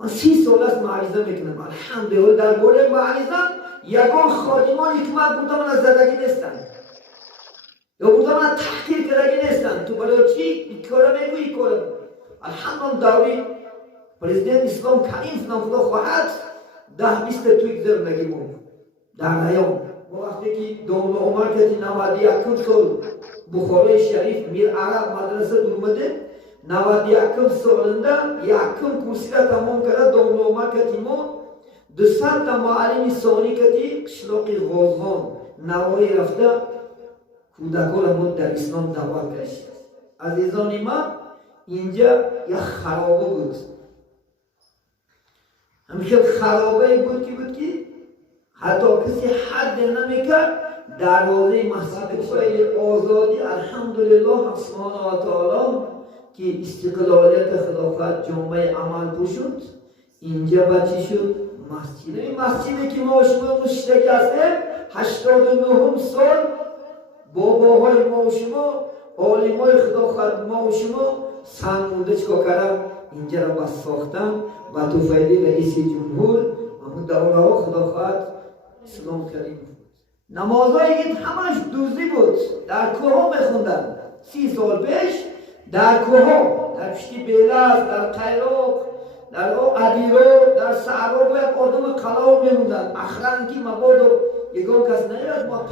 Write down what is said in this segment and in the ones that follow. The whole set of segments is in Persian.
من 30 سال است معیزه میکنم الحمدلله. در باره معیزه یگان خادمان که من بودم من از زدگی نیستن یا بودم من تحقیر کردگی نیستن. تو برای چی این کارا میگویی؟ این کارا الحمدلله داوری پرزیدنت اسلام کریم فلان خدا خواهد 10-20 توی زندگی بود در نیام. وقتی که دوم عمر کتی 91 سال بخارای شریف میر عرب مدرسه درمده 91 سالنده یکم کرسی را تمام کرده. دوم عمر کتی ما 200 تا معلم ثانی کتی قشلاق غازغان نواری رفته کودکان ما در اسلام دعوت کشید. عزیزان من اینجا یک خرابه بود، همیشه خرابه بود که حتی کسی حد نمیکرد. دروازه مسجد فعل آزادی الحمدلله سبحانه و تعالی که استقلالیت خلافت جامعه عمل پوشوند اینجا بچه شد مسجدی که ما شما مشترک هستیم 89 سال باباهای ما و شما عالمای خداخواهد ما و شما سنگونده چکا کردن اینجا را بس ساختن و تو فیلی رئیس جمهور همون دوره ها خداخواهد اسلام کریم. نمازهای این همش دوزی بود، در کوه ها میخوندن 30 سال پیش در کوه ها، در پشتی بیلز، در قیراق، در عدیرو، در صحرا با یک آدم قلاو میموندن. اخران که مبادو یگان کس نیاد ما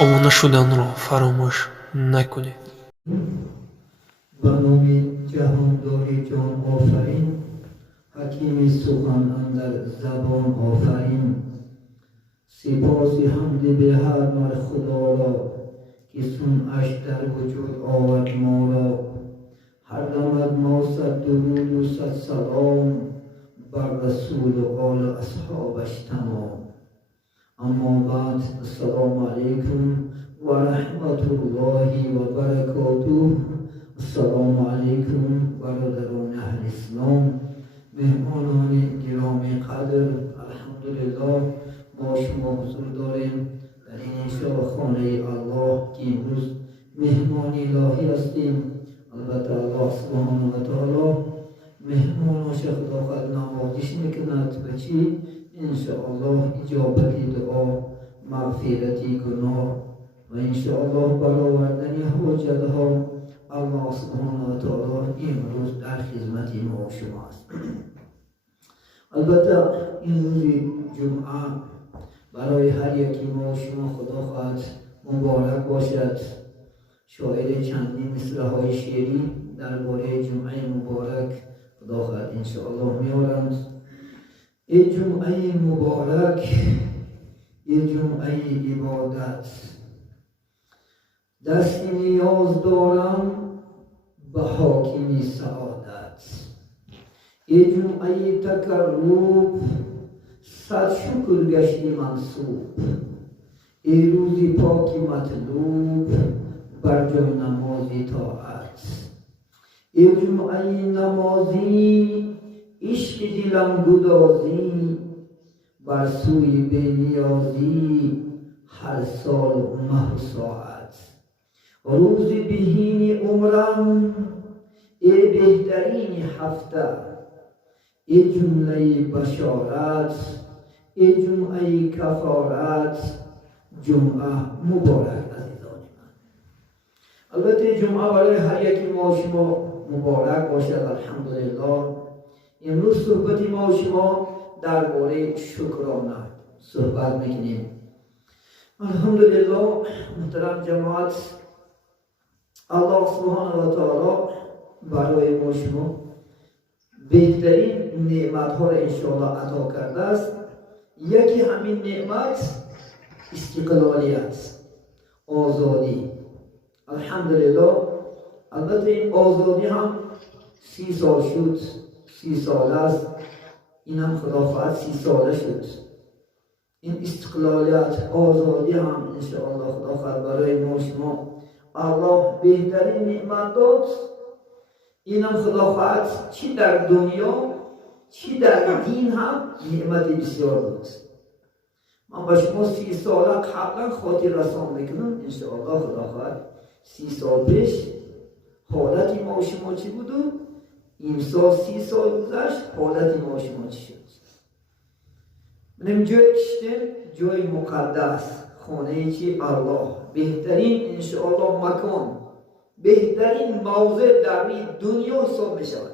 آمانه شدن را فراموش نکنید. به نام جهانداری جان آفرین، حکیم سخن اندر زبان آفرین. سپاسی حمد به هر مر خدا را که صنعش در وجود آورد ما را. هر دمت ما صد درود و صد سلام بر رسول و آل اصحابش تمام. اما بعد السلام علیکم و رحمت الله و برکاته. السلام علیکم برادران اهل اسلام، مهمانان گرامی قدر. الحمدلله ما شما حضور داریم در این انشاء خانه الله که امروز مهمانی الهی هستیم. البته الله سبحانه و تعالی مهماناش خداوند نوازش میکند به چی؟ انشاءالله اجابت دعا، مغفرتی گناه و انشاءالله برآوردن حاجت ها. الله سبحانه و تعالی امروز در خدمت ما و شما است. البته این روز جمعه برای هر یکی ما و شما خدا خواهد مبارک باشد. شاعر چندین مصرع های شعری درباره جمعه مبارک خدا خواهد انشاءالله میارند. ای جمعه مبارک، ای جمعه عبادت، دستی نیاز دارم به حاکمی سعادت. ای جمعه تقرب، صد شکر گشتی منصوب. ای روزی پاکی مطلوب، بر جای نمازی طاعت. ای جمعه نمازی، عشق دلم گدازی، بر سوی بی نیازی هر سال مه و ساعت. روز بهین عمرم، ای بهترین هفته، ای جمله بشارت، ای جمعه کفارت. جمعه مبارک عزیزان من. البته جمعه برای هر یکی ما شما مبارک باشد. الحمدلله امروز صحبت ما و شما درباره شکرانه صحبت میکنیم. الحمدلله محترم جماعت، الله سبحانه و تعالی برای ما شما بهترین نعمت ها را انشاءالله عطا کرده است. یکی همین نعمت استقلالیت، آزادی. الحمدلله. البته این آزادی هم 30 سال شد، 30 سال است. این هم خدا خواهد 30 ساله شد. این استقلالیت، آزادی هم انشاءالله خدا خواهد برای ما شما الله بهترین نعمت داد. این هم خدا خواهد چی در دنیا چی در دین هم نعمت بسیار بود. من با شما 30 ساله قبلا خاطر رسان میکنم انشاءالله خدا خواهد 30 سال پیش حالت ما و شما چی بود؟ امسال 30 سال گذشت، حالت ما شما چی شد؟ منم جای کشتیم، جای مقدس، خانه چی؟ الله. بهترین انشاءالله مکان، بهترین موضع در روی دنیا حساب می شود.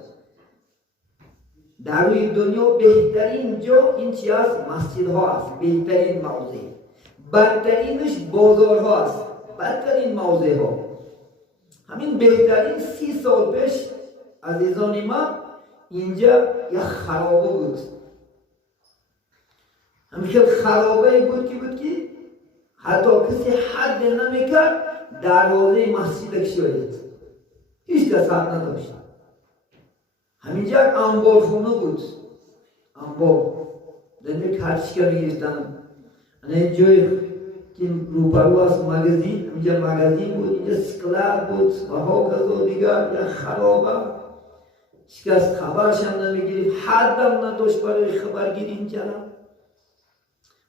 در روی دنیا بهترین جا این چی است؟ مسجد ها است، بهترین موضع. بدترینش بازار ها است، بدترین موضع ها. همین بهترین 30 سال پیش عزیزان من اینجا یک خرابه بود. همین خرابه بود که حتی کسی حد نمیکرد دروازه مسجد کشید، هیچ کس حد نداشت. همینجا یک انبار خونه بود، انبار در کارچکه میگرفتن. اینجای که روبرو از مغازین، اینجا مغازین بود، اینجا سکلر بود و ها کذا دیگر. یک خرابه، هیچ کس خبرش هم نمیگرفت، حدم نداشت برای خبرگیری اینجا.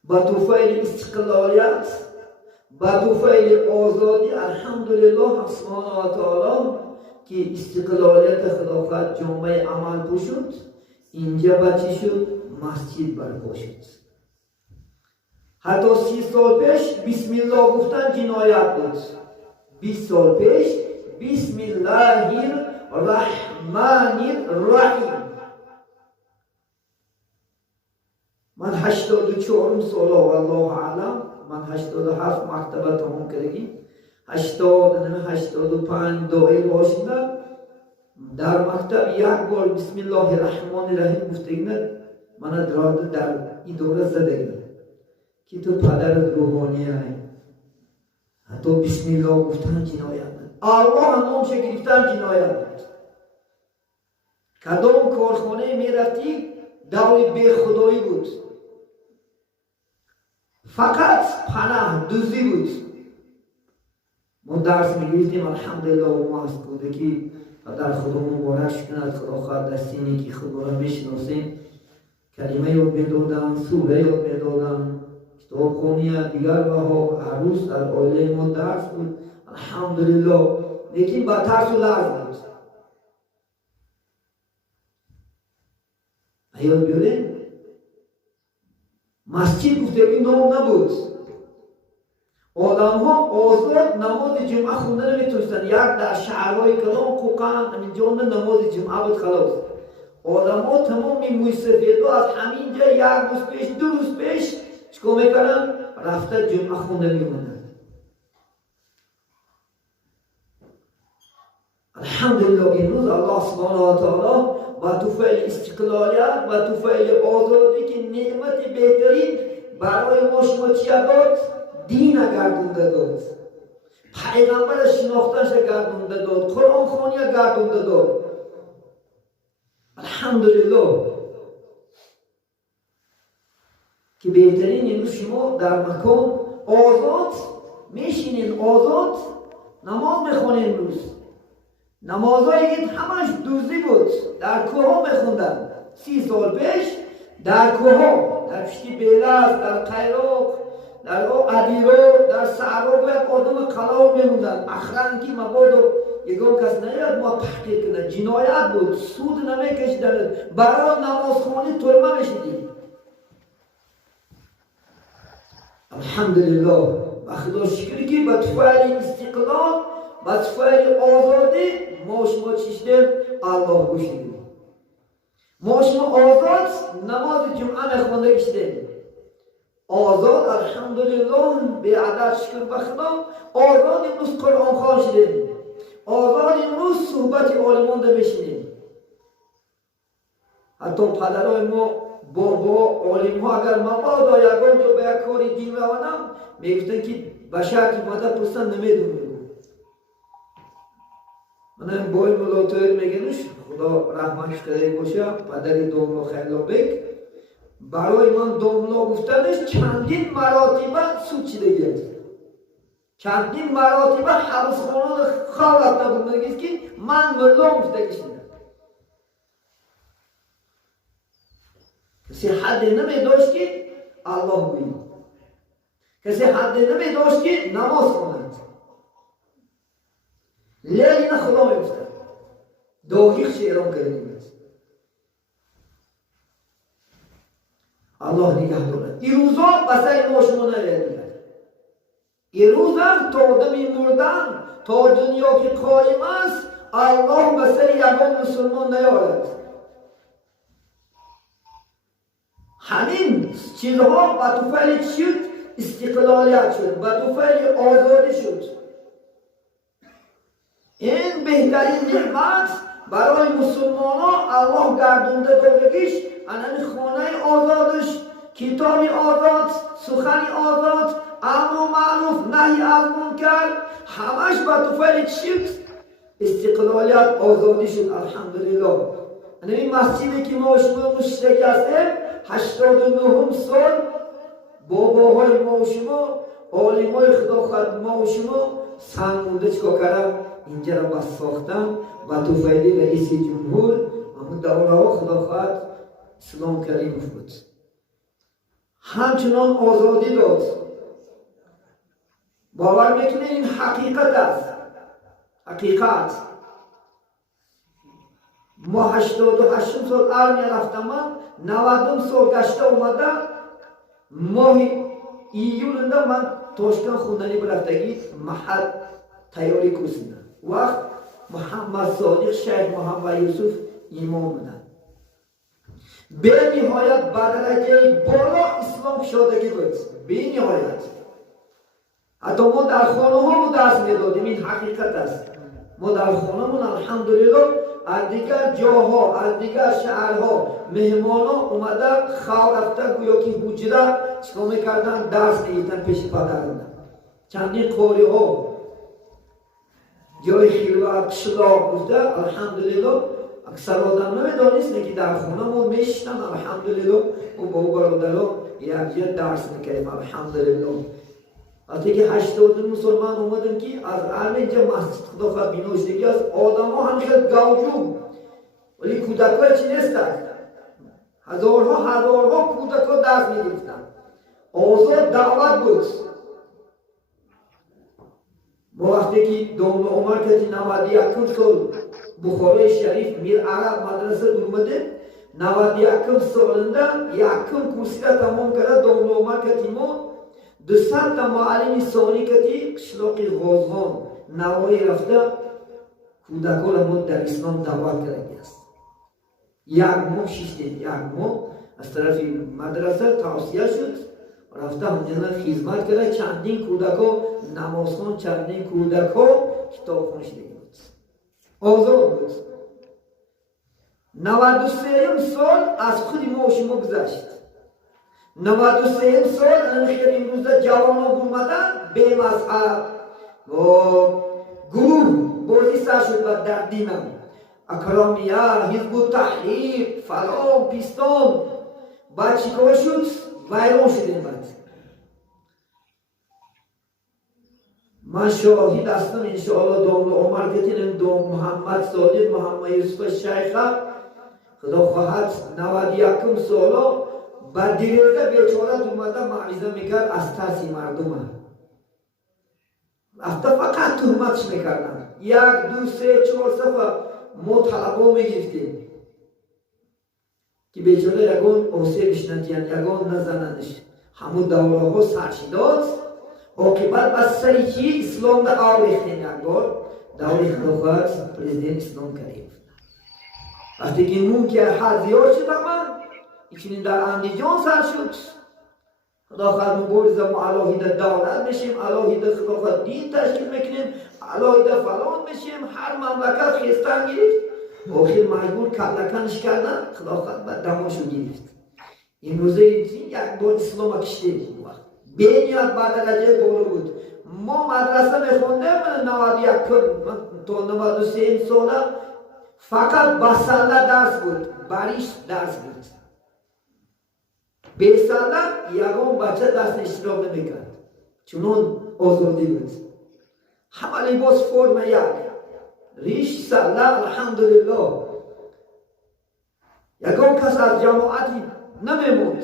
با توفیل استقلالیت، با توفیل آزادی، الحمدلله سبحانه و تعالی که استقلالیت خلافت جامعه عمل پوشد، اینجا بچی شد؟ مسجد برپا شد. حتی 30 سال پیش بسم الله گفتن جنایت بود. 20 سال پیش بسم الله الرحمن الرحیم. من 84 ساله والله اعلم، من 87 مکتب تمام کردیم، 85 دائره باشیدم. در مکتب یک بار بسم الله الرحمن الرحیم گفتگی من در اداره زدگی که تو پدر روحانی هایی. حتی بسم الله گفتن جنایت بود، الله نامش گرفتن جنایت بود. کدام کارخانه می رفتی دور بی خدایی بود، فقط پناه دوزی بود. ما درس میگیریم الحمدلله و ما از کودکی پدر خدا مبارک کند، خدا خواهد دستینی که خدا را میشناسیم کلمه یاد میدادن، سوره یاد میدادن، کتاب خونی دیگر و ها عروس در عائله ما درس بود الحمدلله. لیکن با ترس و لرز بود. یاد بیاریم مسجد گفتگی نام نبود. آدم ها آزاد نماز جمعه خونده نمیتونستن. یک در شهرهای کلام قوقان همینجا نماز جمعه بود خلاص. آدم ها تمامی موسیقی از همینجا یک روز پیش 2 روز پیش چکو میکنن؟ رفته جمعه خونده میمونن. الحمدلله امروز الله سبحانه و تعالی با توفیل استقلالیت و توفیل آزادی که نعمت بهترین برای ما شما چی داد؟ دین گردونده داد، پیغمبر شناختنش گردونده داد، قرآن خوانی گردونده داد. الحمدلله که بهترین امروز شما در مکان آزاد میشینین، آزاد نماز میخونین. امروز نمازهای این همش دوزی بود، در کوه ها میخوندن. 30 سال پیش در کوه ها، در پشتی بیلز، در قیراق، در عدیرو، در صحرا با یک آدم قلاو میموندن. اخران که مبادو یکم کس نیاد ما تحقیق کنه، جنایت بود، سود نمیکشیدن، برای نماز خوانی ترمه میشیدیم. الحمدلله و خدا شکری که با توفیل استقلال، با توفیل آزادی ما شما چی شدیم؟ الله گوشیدیم. ما شما آزاد نماز جمعه میخونده شدیم. آزاد الحمدلله به عدد شکر به خدا. آزاد امروز قرآن خوان شدیم. آزاد امروز صحبت عالمان ده بشنیم. حتی پدرای ما با عالم ها اگر مبادا یکان جو به یک کاری دین روانم میگفتن که بشر که مدد پرستن نمیدونیم. من بای ملاتویر میگنش خدا رحمتش کرده باشه، پدر دوملا خیلی بک برای من دوملا گفتنش چندین مراتبه سود شده گرد، چندین مراتبه حبس خانان خواه رفته بود. نگید که من ملا گفته کشیدم. کسی حد نمی داشت که الله بگید، کسی حد نمی داشت که نماز خواند. لیلی نه خدا می گفتن داغیخ شیران کردیم. الله نگه دارد. این روزا بسای ما شما نرید. این روزا تا آدم مردن تا دنیا که قائم است الله بسای یگان مسلمان نیارد. همین چیزها به طفل چی شد؟ استقلالیت شد، به طفل آزادی شد. این بهترین نعمت برای مسلمان ها الله گردونده دادگیش. انمی خانه آزادش، کتابی آزاد، سخنی آزاد، امر و معروف، نهی از منکر، همش به طفل چی شد؟ استقلالیت، آزادی شد. الحمدلله. انمی مسجدی که ما شما مشترک هستیم 89 سال باباهای ما و شما، عالمای خداخواد ما و شما سنگ مونده چکا کردن اینجا را بس ساختن و توفیلی رئیس جمهور همون دوره ها خداخواد اسلام کریم بود. همچنان آزادی داد. باور میکنید این حقیقت است. حقیقت. ما 88 سال ارمی رفتم، من 90 سال گشته اومده ماه ایولنده من توشکن خوندنی برفتگی محل تیاری کسیدن. وقت محمد صادق شیخ محمد یوسف امام بودن. به نهایت به درجه بالا اسلام شدگی بود. به نهایت حتی ما در خانه ها درس میدادیم. این حقیقت است. ما در خانه من الحمدلله از دیگر جاها از دیگر شهرها مهمان ها اومده خواه رفته گویا که حجره چکا میکردن درس میگیتن پیش پدرم. چندین قاری ها جای خیلوت قشلاق گفته الحمدلله اکثر آدم نمیدانست که در خانه ما میشتن الحمدلله و با برادرها یک جا درس میکردیم الحمدلله. وقتی که 89 سال من اومدم که از اینجا مسجد خداخواد بنا شدگی است. آدم ها همیشه گوجو ولی کودک ها چی نیستن. هزارها کودک ها درس میگرفتن. آزاد دعوت بود. ما وقتی که دامن عمر که 91 سال بخارای شریف میر عرب مدرسه درمده 91 سالنده یکم کرسی را تمام کرده. دامن عمر که ما 200 تا معلم ثانی کتی قشلاق غازغان نوایی رفته کودکان را ما در اسلام دعوت کرده است. یک ماه یک ماه از طرف مدرسه توصیه شد رفته همجانا خدمت کرده. چندین کودکان نمازخوان، چندین کودکان کتابخوان شده بود. آزاد بود. 93 سال از خود ما و شما گذشت. 93 سال خیلی امروزه جوان ها بومدن به مذهب و گروه بازی سر شد در دینم اکرامیه، حزب التحریر، فلان پیستان بعد چیکار شد؟ ویران شدیم. بعد من شاهد هستم انشاءالله دامن عمر کتیم دام محمد صادق محمد یوسف شیخ خدا خواهد 91 سالا با دیریزه بیچاره اومده معریضه میکرد از ترسی مردم افتا فقط تهمتش میکردن. 1 2 3 4 صفحه ما طلبا میگفتیم که بیچاره یگان آسیبش ندین یگان نزننش. همون دوره ها سرچی داد عاقبت بس سری چی اسلام دا آوریختیم. یک بار دوره خلافت پرزیدنت اسلام کریم وقتی که نون که حد زیاد شد من ایچنین در اندیجان سر شد. خدا خواهد مبارزه ما علاهیده دولت بشیم، علاهیده خلافت دین تشکیل میکنیم، علاهیده فلان بشیم. هر مملکت خیستن گرفت آخر مجبور کلکنش کردن. خدا خواهد بعد دماشو گرفت. امروزه یک بار اسلام کشتیم. بینیاد بعد درجه بالا بود. ما مدرسه میخوندیم 91 تا 93 ساله فقط بسنده درس بود، بریش درس بود. بیسنده یکم بچه درس اشتراک نمیکرد چونون آزادی بود. همه لباس فرم یک ریش سنده الحمدلله. یکم کس از جماعتی نمیموند.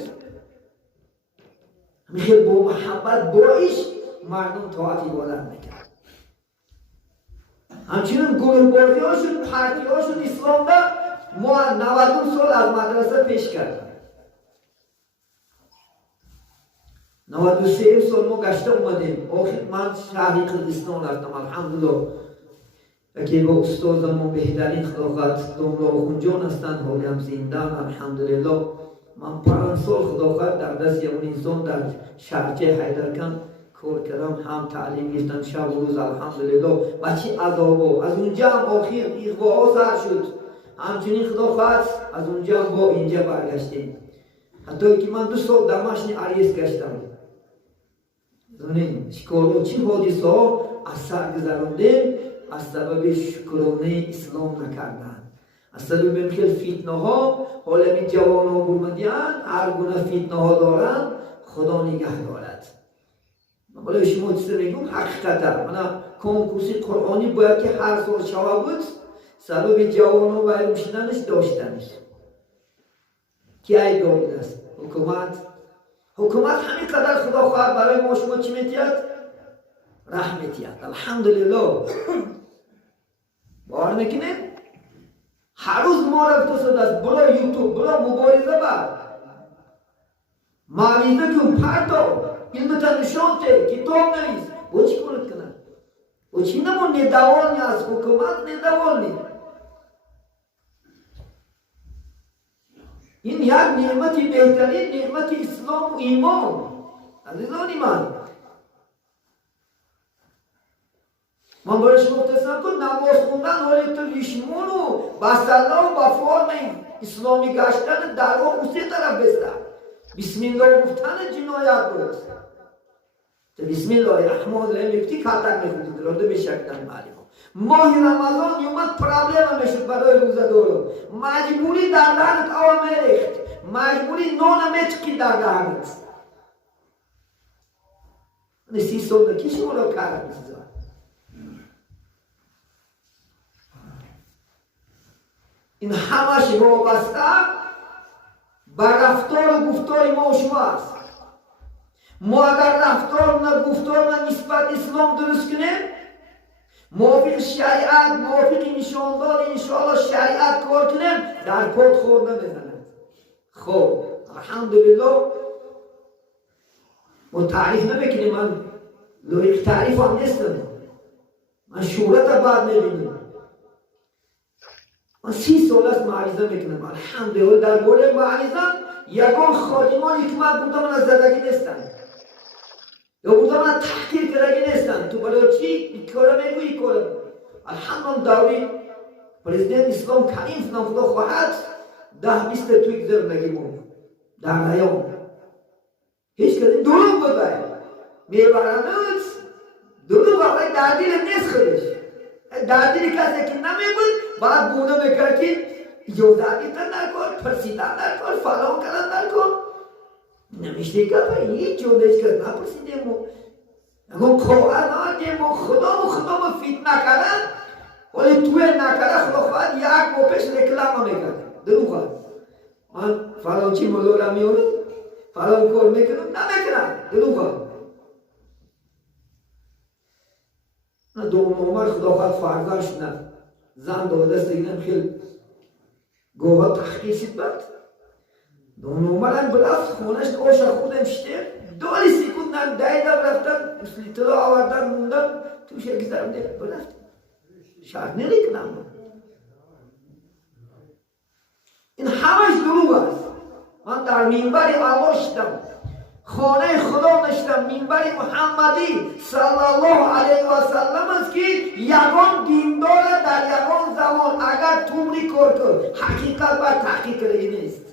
میخواد با محبت با عشق مردم طاعت عبادت میکرد. همچنین گروه بازی ها شد، پرتی ها شد. اسلام ده ما 90 سال از مدرسه پیش کردن. 93 سال ما گشته اومدیم. آخر من شهری کردستان رفتم الحمدلله. یکی با استادم بهترین خداوند دمراه خونجان هستند، حالی هم زندان الحمدلله. من 5 سال خداوند در دست اون انسان در شهرچه حیدرکن کار کردم، هم تعلیم گرفتم شب و روز الحمدلله. و چی عذابا از اونجا هم آخر اغواها سر شد. همچنین خداوند از اونجا هم با اینجا برگشتیم. حتی که من 2 سال دمشق عریض گشتم. دونین چیکار چی حادثه ها از سر گذراندیم از سبب شکرانه اسلام نکردن، از سبب خیلی فتنه ها. حالا می جوان ها برمدیان هر گونه فتنه ها دارن، خدا نگه دارد. من برای شما چیزی میگم حقیقتا. من کنکورس قرآنی باید که هر سال شوه بود، سبب جوان ها باید شدنش داشتنش. کی ای دارید است؟ حکومت همین قدر خدا خواهد برای ما شما چی میتید؟ رحمتیت. الحمدلله. باور میکنید؟ هر روز ما را بتوسد است برای یوتیوب، برای مبارزه بر معویزه کن، پرتو علمتا نشان ته، کتاب نویس. با چی کنید کنن؟ با چی نمون ندوانی از حکومت ندوانی. این یک نعمتی بهترین نعمت اسلام و ایمان. عزیزان من برای شما تصمیم کن نماز خوندن حالی تو ریشمون و بسلا و با فرم اسلامی گشتن در رو اسی طرف بسته. بسم الله گفتن جنایت بود. بسم الله الرحمن الرحیم یکتی کتر میخوندید راده بشکتن معلوم. ماه رمضان یومد پرابلم میشد برای روزه دارو. مجبوری در دهنت آب میریخت، مجبوری نان میچکی در دهنت. 30 سال کی شما را کار می‌کنید؟ این همش وابسته بر رفتار و گفتار ما و شما است. ما اگر رفتار و گفتار و نسبت اسلام درست کنیم، موافق شریعت، موافق نشاندار انشاءالله شریعت کار کنیم، در پات خور نمیزند. خب الحمدلله ما تعریف نمیکنیم. من لایق تعریف هم نیستم. من شهرت بعد نبینیم. من 30 سال است معریضه میکنم الحمدلله. در باره معریضه یکان خادمان که من بودم از زدگی نیستن یا بودم از تحقیر کردگی نیستن. تو برای چی این کاره میگوی این کاره؟ الحمدلله دوری پرزیدنت اسلام کریم فنام خدا خواهد 10-20 توی زندگی مون در نیام هیچ کسی دروغ بگوید میبرند دروغ واقعی در دیل نیست خودش. در دیل کسی که نمیبود بعد گونه میکرد که اجازه دیتن نکن، پرسیدن نکن، فلان کردن نکن. نمیشتی که هیچ جونش کرد نپرسیدیم و اگه کار نادیم و خدا ما فتنه کردن ولی توی نکرده خدا خواهد یک با پیش رکلام میکرد. دروغ من فلان چی ملو را میونم فلان کار میکنم نمیکنم. دروغ دوم عمر خدا خواهد فرزن شدن زن داده دست اینم خیلی گوها تحقیق شد بعد دوم عمر هم برفت خونش آش خودم شده 2 سکوند دایدم رفتن لیتر آوردن موندن توش یک ذرم دیگه برفت شاید نکنم. این همش دروغ است. من در منبر الله شدم، خانه خدا نشدم، منبر محمدی صلی الله علیه و سلم است که یگان دیندار در یگان زمان اگر تومری کار کرد حقیقت باید تحقیق کرده نیست.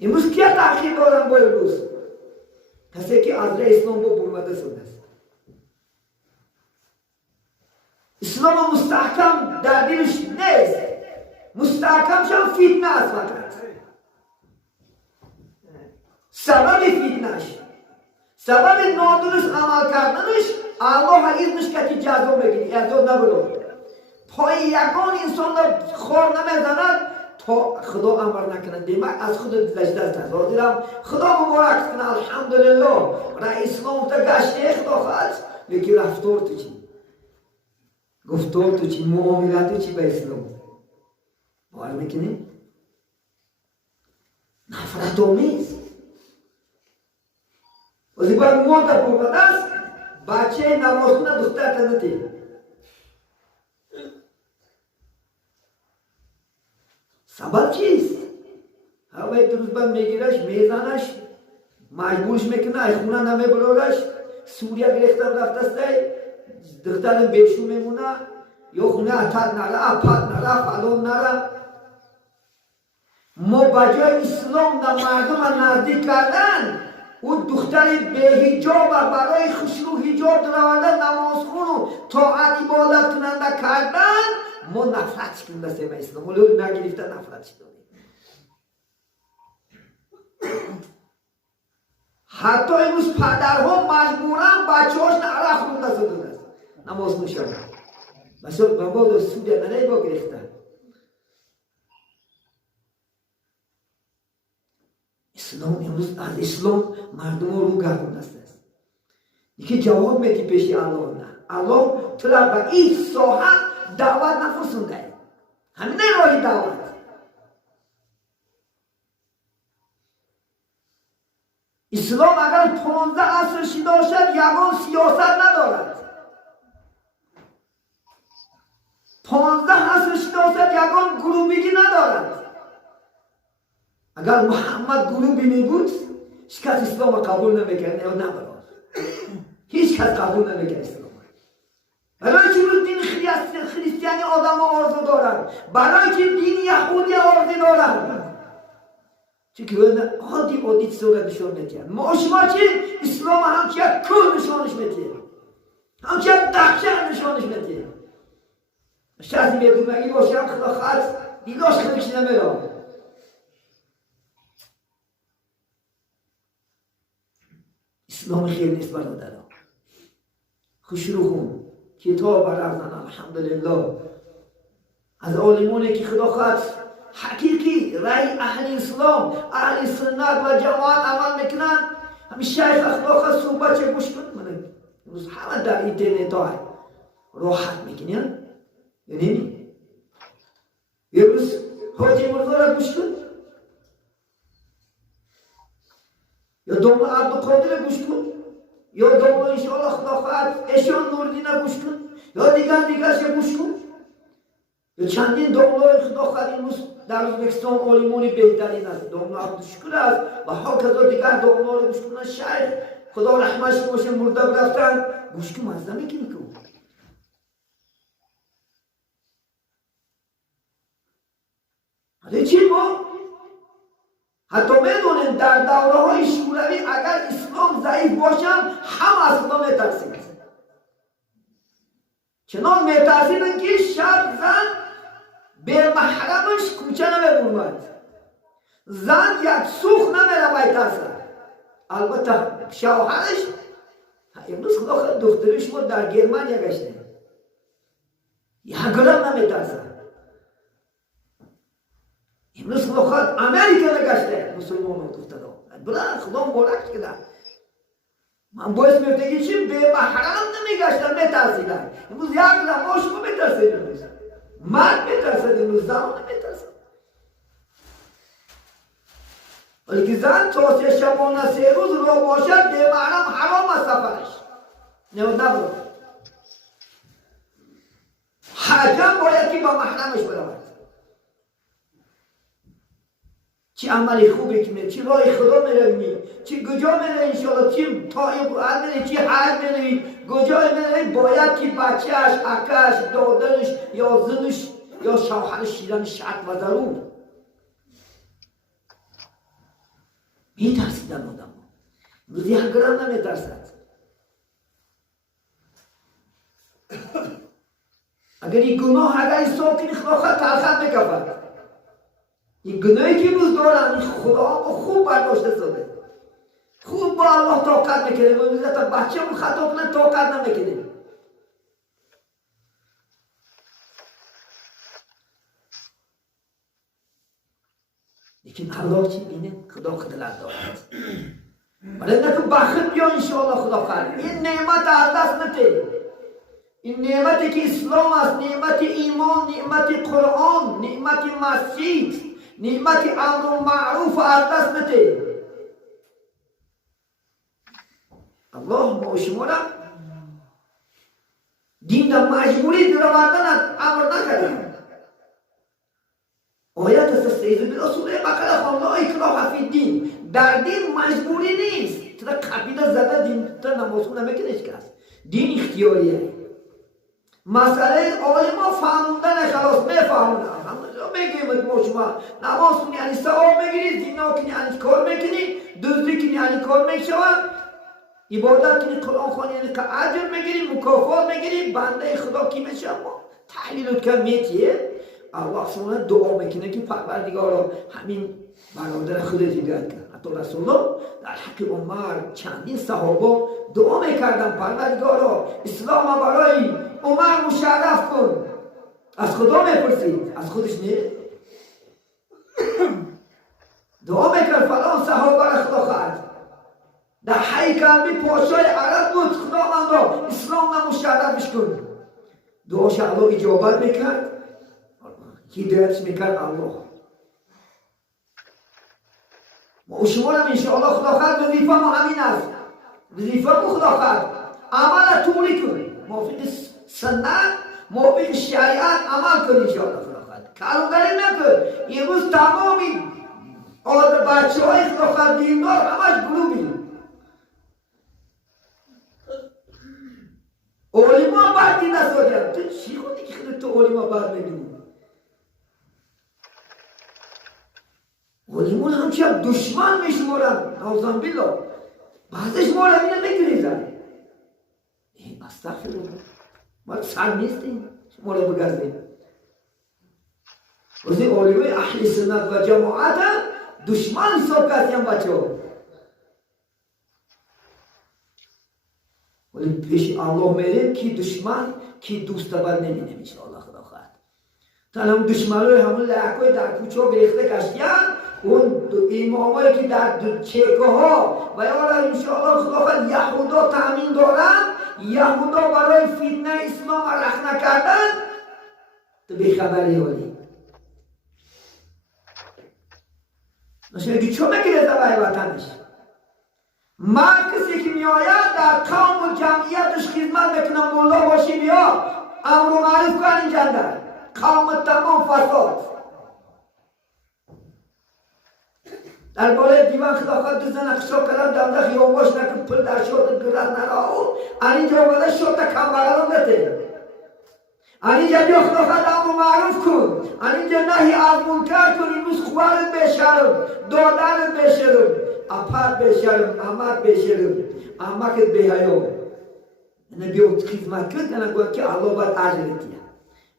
امروز کیا تحقیق دارن با امروز؟ کسی که از راه اسلام با برمده شده است. اسلام مستحکم در دلش نیست، مستحکم شد فتنه است فقط. سبب فتنهش، سبب نادرست عمل کردنش الله اذنش که جزا بگیری اجازه نبرو. پای یگان انسان را خور نمیزند تا خدا امر نکنه. دیمک از خود لجده است. حاضرم خدا مبارک کنه الحمدلله. را اسلام تا گشته خدا خواهد لیکن رفتار تو چی؟ گفتار تو چی؟ معاملت تو چی به اسلام؟ باور میکنی؟ نفرت آمیز. وزی باید موتا بگرده است بچه نمازونه دختر تنتی سبب چیست؟ هوای دروز بند میگیرش میزنش مجبورش میکنه ای خونه نمیبرورش سوریا گرفتم رفته است دخترم بیشو میمونه یا خونه اتر نره اپت نره فلان نره ما بجای اسلام در مردم نزدیک کردن او دختر به حجاب برای خشوع حجاب درآوردن نمازخون و طاعت عبادت کننده کردن ما نفرت کنده سیم اسلام ولو نگرفته نفرت شدیم حتی امروز پدرها مجبورن بچه هاش عرق خونده سدون است نماز میشن مثلا بابا دو سوده ننه با گرفتن اسلام امروز از اسلام مردم رو گردون است یکی جواب میدی پیش الله نه الله تو را به این ساحه دعوت نفرسونده همین راهی دعوت اسلام اگر 15 عصر شیدا شد یگان سیاست ندارد 15 عصر شیدا شد یگان گروبگی ندارد اگر محمد گروبی می بود هیچ کس اسلام قبول نمیکرد یا نبرد هیچ کس قبول نمیکرد اسلام برای که روز دین خریستیانی آدم آرزو دارند برای که دین یهودی آرزو دارند چون عادی صورت نشون میدهند ما شما چی؟ اسلام همچه یک کل نشانش میدهند همچه یک دخشه نشانش میدهند شخصی میدون مگی باشم خدا خط دیداش خودش نمیرم اسلام خیر نیست برادران خوشروخون کتاب برازن الحمدلله از عالمونه که خدا خط حقیقی رای اهل اسلام اهل سنت و جماعت عمل میکنن همین شیخ اخلاق صحبت چه گوش کن من روز همه در اینترنت های راحت میکنن یعنی یه روز حاجی مرزا را گوش کن یا دوم عبدالقادر گوش کن یا دوم انشاءالله خدا خواهد اشان نوردین گوش کن یا دیگرش گوش کن یا چندین دوملای خدا خواهد این روز در ازبکستان عالمونی بهترین است دوملا عبدالشکر است و هاکذا دیگر دوملا رو گوش کنن شیخ خدا رحمتش باشه مرده برفتن گوش کن مزده میکنی کن حالا چی ما؟ حتی میدونیم در دوره های شوروی اگر اسلام ضعیف باشم هم از خدا میترسید چنان میترسیدن که شب زن به محرمش کوچه نمیبرد زن یک سوخ نمیره بیترسد البته شوهرش امروز خدا خود دخترش بود در گرمانیا گشته یک گرم نمیترسد امروز خدا خود امریکا نگشته مسلمان رو گفته دار بلند خدا مبارک کده من باعث میفته چی به محرم نمیگشتن میترسیدن امروز یک لماش رو میترسید امروز مرد میترسد امروز زمان نمیترسد ولی که زن تا 3 شبانه 3 روز رو باشد به محرم حرام است سفرش نبرد حجم باید که با محرمش برود چی عملی خوبی کنه چی راه خدا میروی چی کجا میره انشاءالله چی طایب میره چی حج میروی کجا میره باید که بچهش اکش دادرش یا زنش یا شوهرش شیرن شرط و ضرور میترسیدن آدم روزی یک گرم نمیترسد اگر این گناه اگر این ساکنی خدا خود تلخت میکفد این گناهی که روز دارن خدا خوب برداشته شده خوب با الله طاقت میکنه و میزه تا بچه هم خطا کنه طاقت نمیکنه لیکن الله چی بینه؟ خدا خدلت دارد ولی نه که بخت بیا انشاءالله خدا خواهد این نعمت از دست نده این نعمتی که اسلام است نعمت ایمان نعمت قرآن نعمت مسجد نعمت امر و معروف از دست نده الله ما و شما را دین در مجبوری در آوردن امر نکردن. آیت استعیذ بالله سوره بقره خوانده لا اکراه فی الدین، در دین مجبوری نیست. تو قبیله زده دین تو نماز نمیکنه هیچ کس، دین اختیاریه. مسئله عالما فهموندن خلاص میفهمونن، میگیم ما شما نماز کنی یعنی ثواب میگیری، زنا کنی یعنی کار میکنی، دزدی کنی یعنی کار میشود، عبادت کنی قرآن خوانی یعنی که اجر میگیری، مکافات میگیری، بنده خدا کی میشه؟ ما تحلیل کن میتیه. الله سبحانه دعا میکنه که پروردگارا همین برادر خودت هدایت کن. حتی رسول الله در حق عمر چندین صحابه دعا میکردن پروردگارا اسلام برای عمر مشرف کن. از خدا میپرسید، از خودش نه. دعا میکرد فلان صحابه را خدا خواهد. در حی کلبی پادشاه عرب بود، خدا من را اسلام را مشرفش کن. دعاش الله اجابت میکرد، هدایتش میکرد الله. ما شما را انشاءالله خدا خواهد وظیفه ما همین است. وظیفه ما خدا خواهد عمل طوری کن، موافق سنت موافق شریعت عمل کن انشاءالله خدا خواهد. کارگری نکن. امروز تمامی بچه های خدا خواهد دیندار همش گروبی. علما باید دین نسازید. تو چی خودی که خودت تو علما باید ببینی؟ علما همچی هم دشمن میشمارن، نعوذ بالله. بعضش ما را اینه میگریزن. استغفرالله، ما سر نیستیم شما را بگردیم. وزی علمای اهل سنت و جماعت دشمن حساب کردیم بچه ها. ولی پیش الله میریم که دشمن که دوست بر نمینه میشه. الله خدا خواهد تن هم دشمن های همون لحکای در کوچه ها گریخته کشتیم، اون امامایی که در چکه ها و یا انشاءالله خدا خواهد یهودا تامین دارن، یهودا برای فتنه اسلام رخ نکردن، تو بیخبری هایی نشونه چون میگیره زبای وطنش. مرد کسی که میآید در قوم و جمعیتش خدمت بکنه، مولا باشی بیا امر و معروف کن این جندر قوم تمام فساد. در بالای دیوان خدا خواهد دو زن اخشا کلم دمده خیام باش نکن پل در شد گرد نراو اینجا آمده شد کم بغلان نته. اینجا بیا خدا خواهد امر و معروف کن، اینجا نهی از منکر کن. این روز خوارت بشرم، دادنت بشرم، اپت بشرم، امت بشرم، امکت بحیام. اینه بیا خدمت کن کنه گوید که الله باید اجرتیه.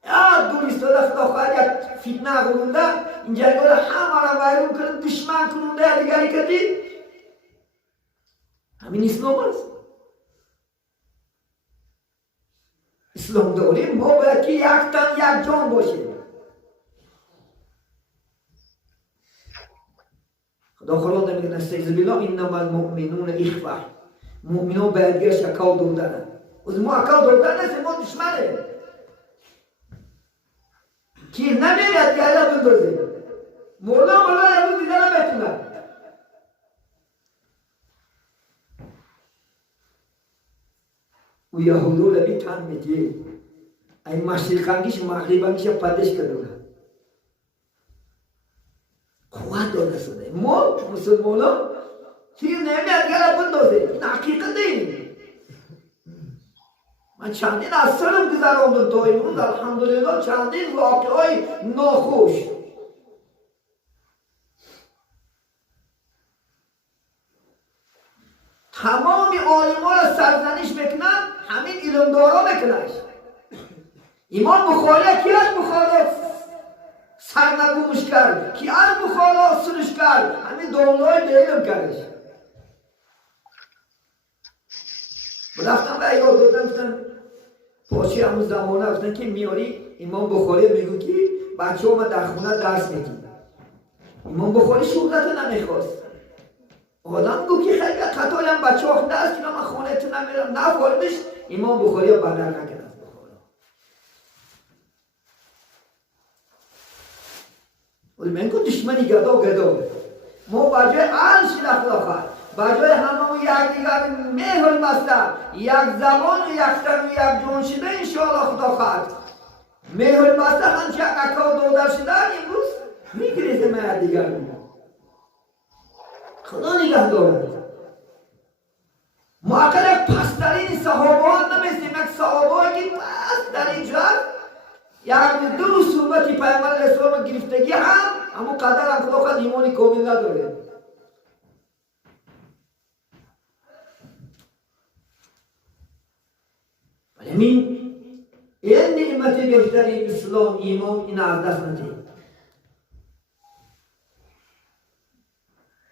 یا دوریستاده خدا خواهد یک فتنه گرونده اینجا گوید همه را ویرون کنه، دشمن کنونده دیگری کردید. همین اسلام هست. اسلام داریم ما باید که یک تن یک جان باشیم. خدا خلاصه میگه استعذ بالله انما المؤمنون اخوه. مؤمنان باید گرش اکاو دودنن. از ما اکاو دودن نیست، ما دشمنه که نمیرد گره بندازیم. مولا امروز دیده نمیتونه. و یهودو لبی تن میتیه این مشرقانگیش مغربانگیش پدش کرده قوت داده شده. ما مسلمانا چیز نمیاد گره بندازه. این حقیقت دیم. من چندین از سرم گذراندم تا امروز الحمدلله چندین واقعای ناخوش. تمامی عالما را سرزنش میکنن، همین علمدارا میکننش. امام بخاری کی از بخاری سرنگومش کرد، کی از بخاری سرش کرد، همین دولای علم کردش. رفتم به یاد دادم گفتن پاچه همون زمانه گفتن که میاری امام بخاری میگو که بچه ها ما در خونه درس میدیم. امام بخاری شهرت نمیخواست. آدم گو که خیلی قطعی هم بچه ها درس کنم من خونه تو نمیرم نفاردش. امام بخاری ها بدر نکرد از بخاری. ولی من کن دشمنی گدا ما بجای عرش رفت آخر بجای همه یکدیگر مهر بسته یک زبان و یک تن و یک جان شده انشاءالله خدا خواهد مهر بسته همچه اکا و دودر شده امروز میگریزه من دیگر خدا نگه دارد ما اگر پسترین صحابه نمیستیم یک صحابه که پس در اینجا یک دو صورتی پیامبر علیه السلام گرفتگی همون قدر هم خدا خواهد ایمانی کامل نداره ولی این نعمت بهترین اسلام ایمان این از دست ندهید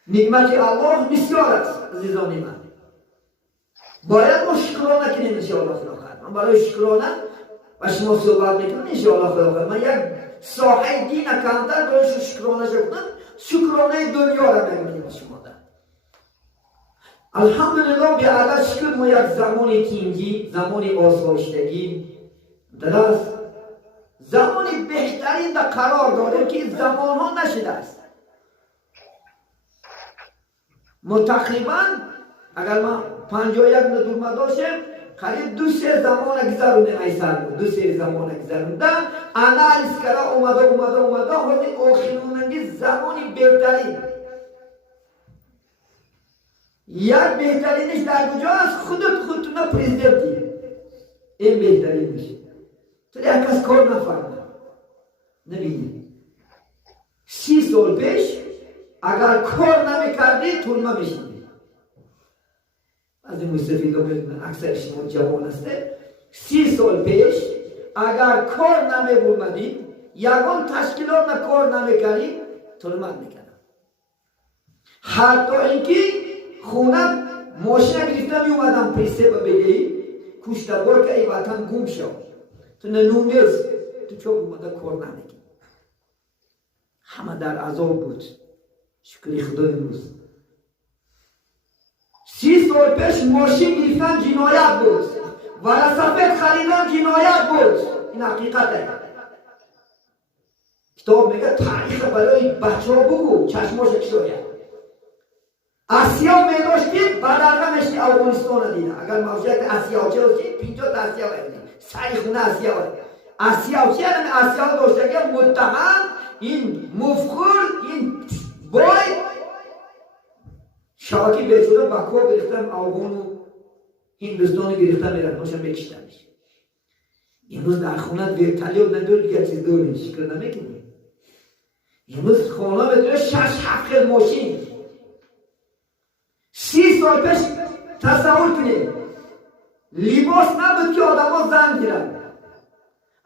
نعمت الله بسیار است عزیزان من باید ما شکرانه کنیم انشاءالله خدا خواهد من برای شکرانه و شما صحبت میکنم انشاءالله خدا خواهد من یک ساحه دین کمتر برای شکرانه شدن شکرانه دنیا را بگیریم شما در الحمدلله به عدد شکر ما یک زمان تینگی زمان آسایشتگی درست زمان بهترین در قرار داریم که زمان ها نشده است ما تقریبا اگر ما 51 دورما داشتیم قریب 2-3 زمان گذروندیم ایسر بود 2-3 زمان گذروندم انالیز کرده اومده حالی آخروننگی زمانی بهترین یک بهترینش در کجا است خودتون پرزیدنتی این بهترینش تو یک کس کار نفرده نبینید 30 سال پیش اگر کار نمیکردی ترمه میشید از این مستفید میدونن اکثر شما جوان هسته 30 سال پیش اگر کار نمیبرمدی یکان تشکیلات کار نمیکردی ترمه میکردن حتی اینکه خونه ماشین گرفته میومدم پریسه بگی کشته بار که ای وطن گم شد تو نونیز تو چون اومده کار نمیکنی همه در عذاب بود شکری خدا امروز 30 سال پیش ماشین گرفتن جنایت بود ولسفید خریدن جنایت بود این حقیقته کتاب میگه تاریخ برای بچه ها بگو چشماش کشاید آسیا میداشتید بدرگه میشتی افغانستان دیده اگر موجود آسیا چه هستید 50 تا آسیا باید سری خونه آسیا باید آسیا چه هستید آسیا داشته که متهم این مفخور این بای شاکی بیچوره بکوا گرفتن افغان و هندوستان گرفتن میرن باشن بکشتنش امروز در خونه ویرتالی و ندور دیگه چیز داری شکر نمیکنی امروز خونه بدونه 6-7 خیل ماشین 30 سال پیش تصور کنید لباس نبود که آدم ها زن گیرن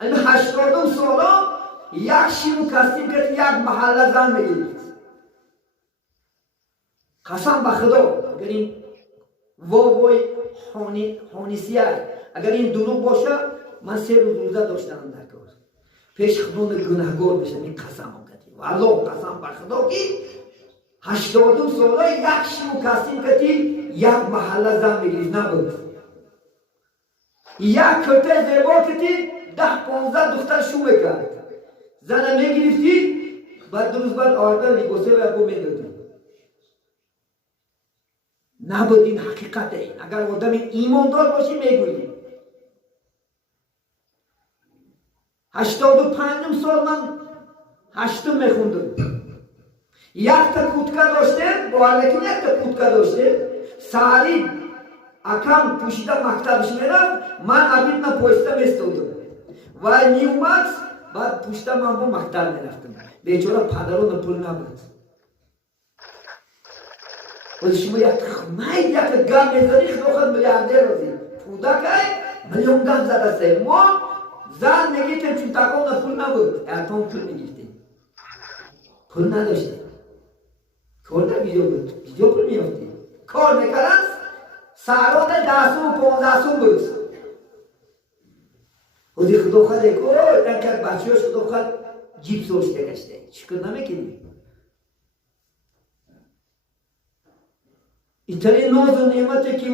این 80 سالا یک شیمو کستیم که یک محله زن بگیرید قسم به خدا اگر این وای حانیسیه اگر این دروغ باشه من 3 روز روزه داشتم در کار پیش خدون گناهگار بشم این قسم هم کردیم والله قسم به خدا که 80 ساله یک شیمو کستیم که یک محله زن بگیرید نبود یک کته زیبا که 10-15 دختر شو میکرد زن میگرفتی بعد 2 روز بعد آردن لباسه و ابو میدادی نبود این حقیقت این اگر آدم ایماندار باشی میگویی 85 سال من 8 میخوندم یک تا کودکا داشته بالکن یک تا کودکا داشته سالی اکرم پوشیده مکتبش میرفت من عبید پوشیده میستودم و نیومد بعد پوشیده من با مکتب میرفتم بیچاره پدران پول نبود و شما یک گم میزنی خود میلیاردر رازی کودک میلیون گم زده سه ما زن میگیتیم چون تکان پول نبود اتون پول میگیرتیم پول نداشتیم کار در بیجا پول میافتیم کار میکردن سعرات 10-15 سون بود خودی خدا خود اکو اینکه بچه هاش خدا خود جیب سوشته گشته شکر نمیکنی اینطوری ناز و نعمت که